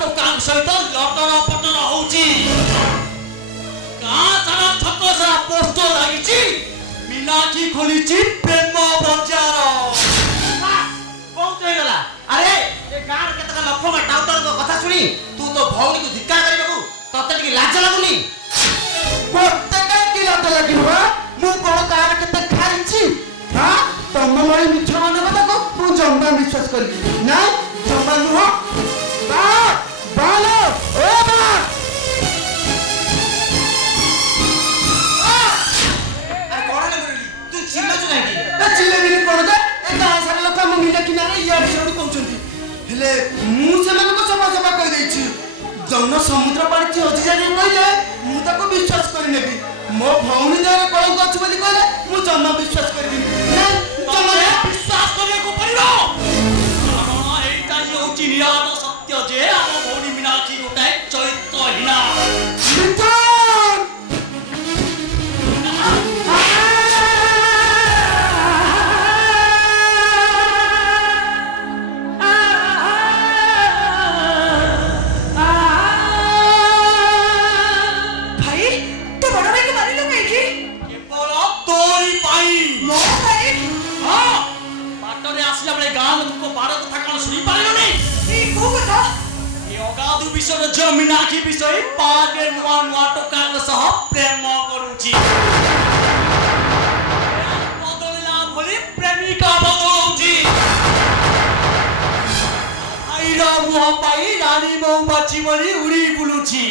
टोकान सहित लटर पटर होउची गाँ सारा छक सारा पोस्टर लागिची मीनाक्षी खोलीची प्रेम बजार बहुत होइगला। अरे ए गाँ केतका लफंगा टाउटर को कथा सुनी तू तो भौनी को धिक्कार करिबू तते टिके लाज लागुनी मते काई की लाज लागिबा मु कोन कार केते खाइची हां तम मई मिछ माने कथा को मु जम्मा विश्वास करी ना जम्मा नुह बा बालो ओ बा अरे कोन ले बोली तू चिल्ला छु नाही ए चिल्ला बिनी कोन दे ए गाँ सारा लोक मु मिला किनारे या बिषय कहउछंती हेले मु सेमान को सभा सभा कहि दैछि जौन समुद्र पानी छी हजी जागे कहले मु ताको विश्वास करि नेबी मो भौनी देह कलंक अछि बोली कहले मु जम्मा विश्वास करबी ना जम्मा विश्वास करे को पड़िबो हां एटा होची निराट सत्य जे हम भौनी मीनाक्षी गोटाए चरित्रहीना मीनाक्षी विषय पागे नुआ नुआ टोकान सह प्रेम करूची बदलला बोली प्रेमिका बदलौची आईरा मुह पाई रानी मौमाछी बोली उड़ी बुलुची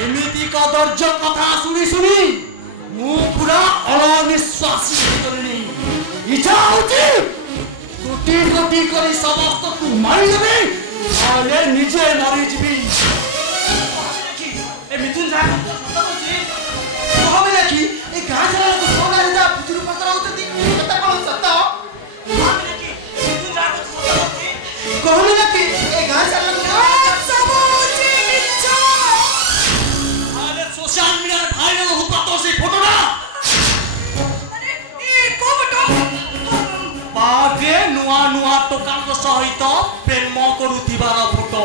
एमिति कदर्य कथा सुनी सुनी मु पूरा अनिश्वासी करनी इच्छा होची कोटी कोटी करी समस्त को मारी देबे आले निजे मरी जीवी ए मिथुन जा सत्ता होची कहबे कि ए गाँ सारा लोक सोना रे जा पुचुर पत्र होतती कता कोन सत्ता कहबे कि मिथुन जा सत्ता होची कहबे कि ए गाँ सारा लोक सब होची मिच्छा आले सोशल मीडिया भाइरल होता तो से फोटो ना अरे ए को फोटो बागे नुआ नुआ टोकान को सहित प्रेम करूथिबार फोटो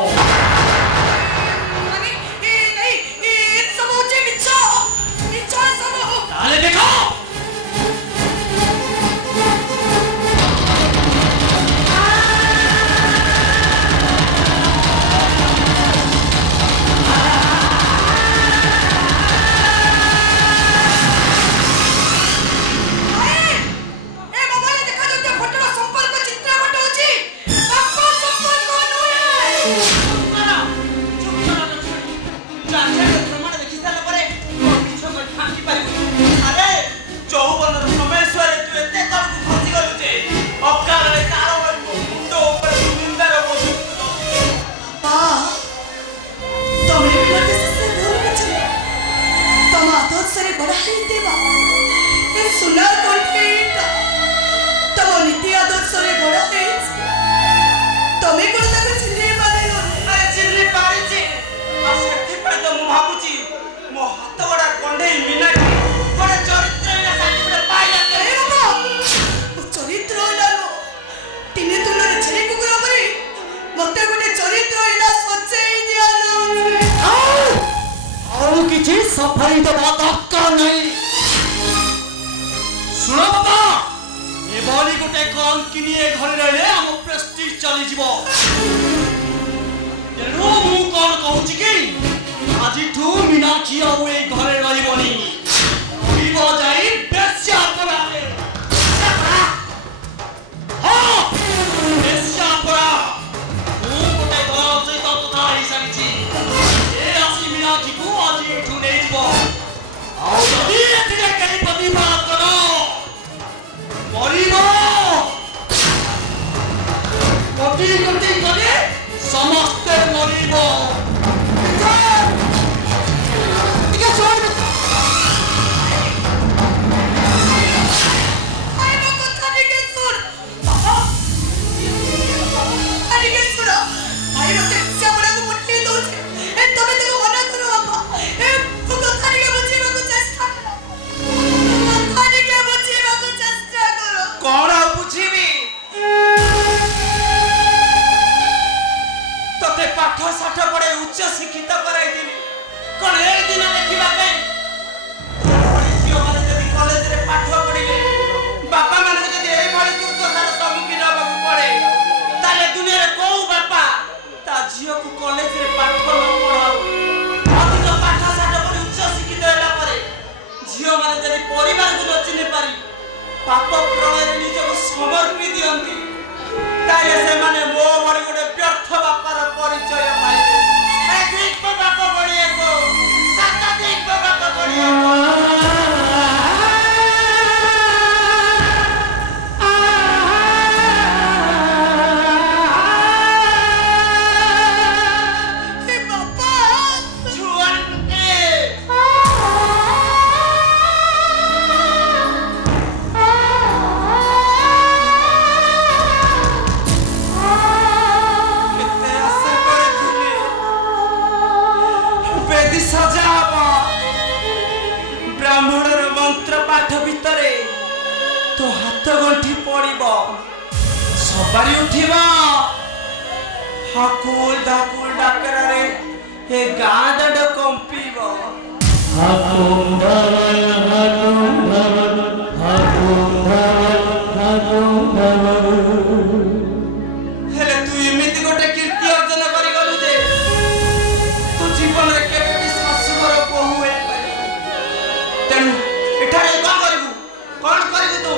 अरे ए नहीं ए सब होची मिच्छा मिच्छा सब ताले देखो सफाई दबा दक्का नहीं सुनो बाबा ए बॉली गोटे कम किनिए घरे रहले हम प्रेस्टीज चली जीवो तेनु मु कोन कहूची कि आजि ठू मीनाक्षी आउ ए घरे रहिबनी पीबो जाई बेस्या कराले हां बेस्या करा मु गोटे घर से तो तथा ही सकिछि ए आसी मीनाक्षी को आजि ठू नै जीवो आउ जदी एथिरे कहि प्रतिबाद करो मरिबो कोटी कोटी करे समस्ते मरिबो ठीक है छोड़ आई नो कथा के सुन अरे के सुन आई नो ते सबरा को मुट्ठी दो ए तबे तो मना करो बाबा ए वो कथा के बुझीबा को चेष्टा करो कथा के बुझीबा को चेष्टा करो कोन बुझीबी तते पाठ पाप प्रलय निजको समर्पी दियंती ताले से माने मो भरी गोटे व्यर्थ बापार परिचय पाइले एक बाप बढिएको साताधिक बाप बढिएको ब्राह्मणर मंत्र पाठ भितरे तो हाथ गंठी पड़ब सवारी उठिबा हाकुल धाकुल डाकरारे हे गाँ दड कंपीब हेले तू एमिति गोटे कीर्ति अर्जन करि गलु जे तू जीवन रे केबे भी शाशुर बहु हे तेनु एठारे कौन करिबु तू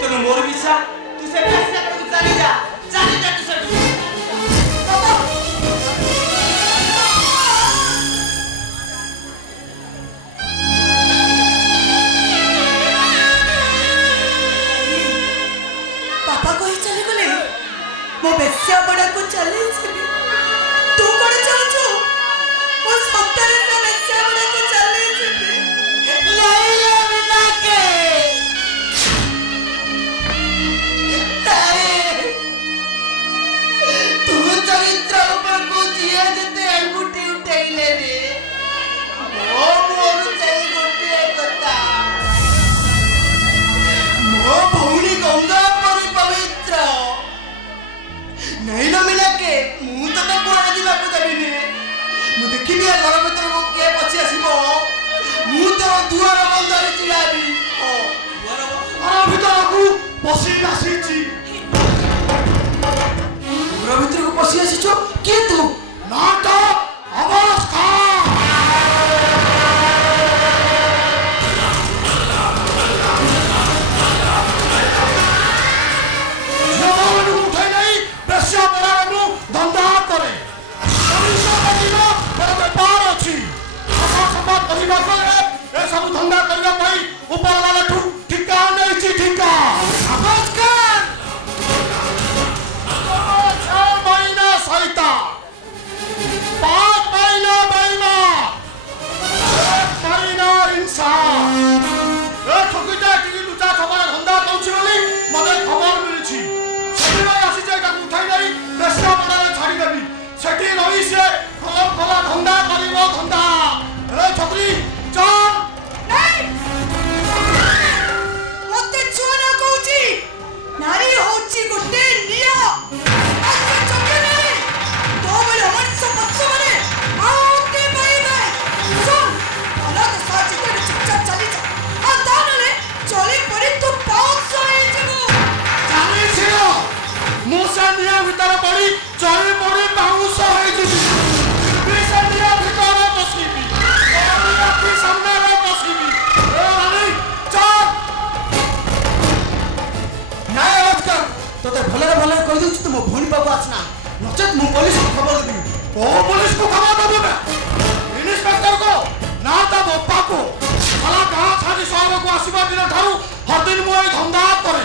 तेनु मोर विसा तू से पैसा तू चली जा तू से पापा कोई चले गले मो बेस्या बड़ा को चले तू कोन चलछु ओ सप्ताह से बेस्या बड़ा को चले लैला बिना के तू चरित्र ऊपर को जिया देते अंगूठी उठैले रे मो मोर चई गोटे कथा मो भौणी गंगा परि पवित्र नहीं न मिला के मु तो कोण दिबा को देबिनी मु देखिबी आ घर भीतर को के पछी आसीबो मु तो दुआर बंद रे चिलाबी ओ घर भीतर को पछी आसीची घर भीतर को पछी आसीचो के तू ना तो अवस्था सब धंधा करने भाई ऊपर वाले ठिका नहीं ची ठिका आवाज कर 6 महीना सहिता 5 महीना महीना 1 महीना इंसान ए ठकुटा की लुचा खबर धंधा कौची बोली मते खबर मिलछि सेठी आसी जाय का उठाई नहीं बेस्ता बड़ाले छाड़ी देबी सेठी रही से खोला धंधा करिवो धंधा ए छतरी चल मते छुना कहूची नारी होची गुटे निया आज चके नहीं तो बड़े मनुष्य पक्ष बने आते पाइबे सुन अलग साची को चुपचाप चली जा आ दानले चली पड़ी तू पाउस होई जगो जाने छियो मुसा निया भीतर पड़ी चली पड़ी पाउस होई जिबी बिसा निया भीतर बसिबी और राती सामने रे बसिबी ए रानी चल नाय आवाज कर तोते भले भले कह दउ त मो भोनी बाबू आसना नचत मु पुलिस को खबर देबी ओ पुलिस को खबर देबी बे इंस्पेक्टर को ना ता बप्पा को भला गां छाड़ी सहर को आसीबा दिन ठारू हर दिन मु ए धंधा करे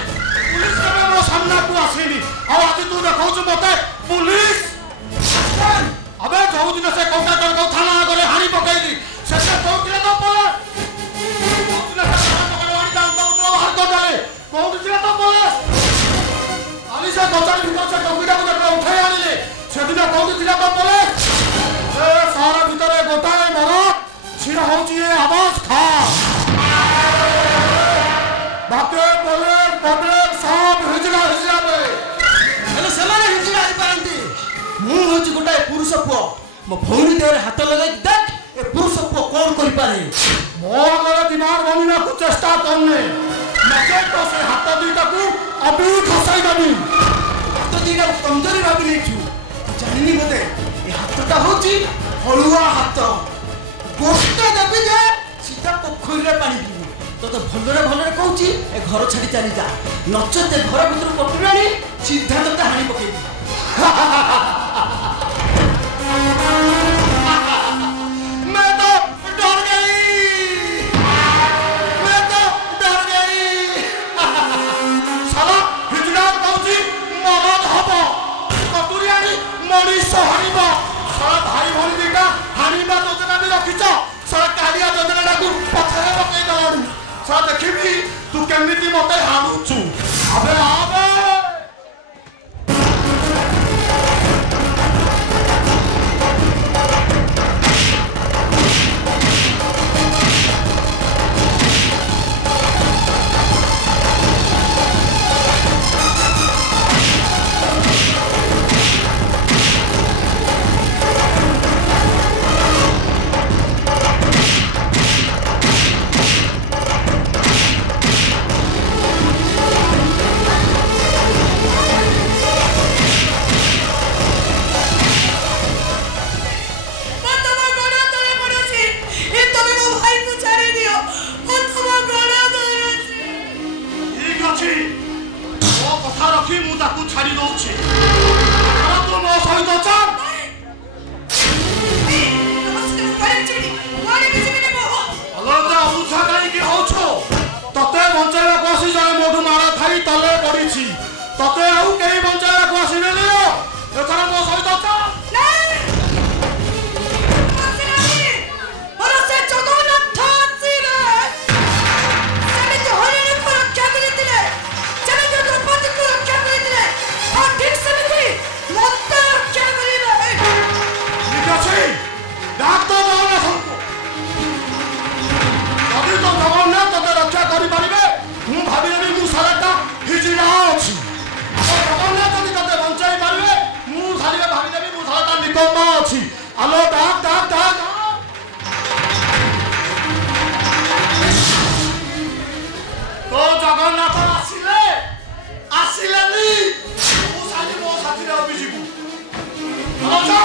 पुलिस केबे मो सामना को आसीनी आ आज तू देखौछ मते पुलिस अबे जो दिन से काउंटर को थाना करे हानी पकाई से पहुंचले तो पर पहुंचले थाना करे वाली दाम तो हर को डाले पहुंचले तो पुलिस आली से कोचार भीतर से कंप्यूटर को उठाई आनिले सेदिन पहुंचले तो पुलिस ए सारा भीतर गोटाए मरद छिरा होची ए आवाज खा बाते पुलिस पब्लिक सब हिजला हिजला बे हेलो समाने हिजला आइ पारंती मु होची गोटाए पुरुष पुओ मो भौनी देहरे हाथ लगाई देख ए पुरुष पुओ कोन करि पारे मो अगर दिमाग बनिना को चेष्टा करने नचे तो से हाथ दुईटा को अभी खसाई दबी हाथ दुईटा कमजोरी भाबी नै छु जानिनी मते ए हाथटा होची हलुआ हाथ गोष्ट दबी जे सीधा पोखरी रे पानी पीबी ତତେ ଭଲରେ ଭଲରେ କହୁଛି ଏ ଘର ଛାଡ଼ି ଚାଲି ଯା, ନଚେତ ଏ ଘର ଭିତରୁ କଟୁରୀ ଆଣି ସିଧା ତତେ ହାଣି ପକେଇବି। मैं तो डर गई, मैं तो डर गई। साला हिजड़ा कौची मरद हब, कटुरी आनी मनीष हाणिब। साला भाई भौणी दुईटा हाणिबा योजना भी रखिछ, साला कालिया योजना को पछरे पकई दलଣି। साला देखिबी तू केमिति मते हाणुछु। अबे आबे छाड़ी दौची तू मो सहित चल। अलगा उछा कहीं होछो तते बंचाइला कोसी जने मोठू मारा खाई तले पड़ीछि, तते आउ केही बंचाइला कोसी ने लियो एथरा मो सहित चल। आलो डाक डाक डाक तो जगन्नाथ आसिले आसिलेनी मु साली मो साथी रे अभिजीबु। आलो जा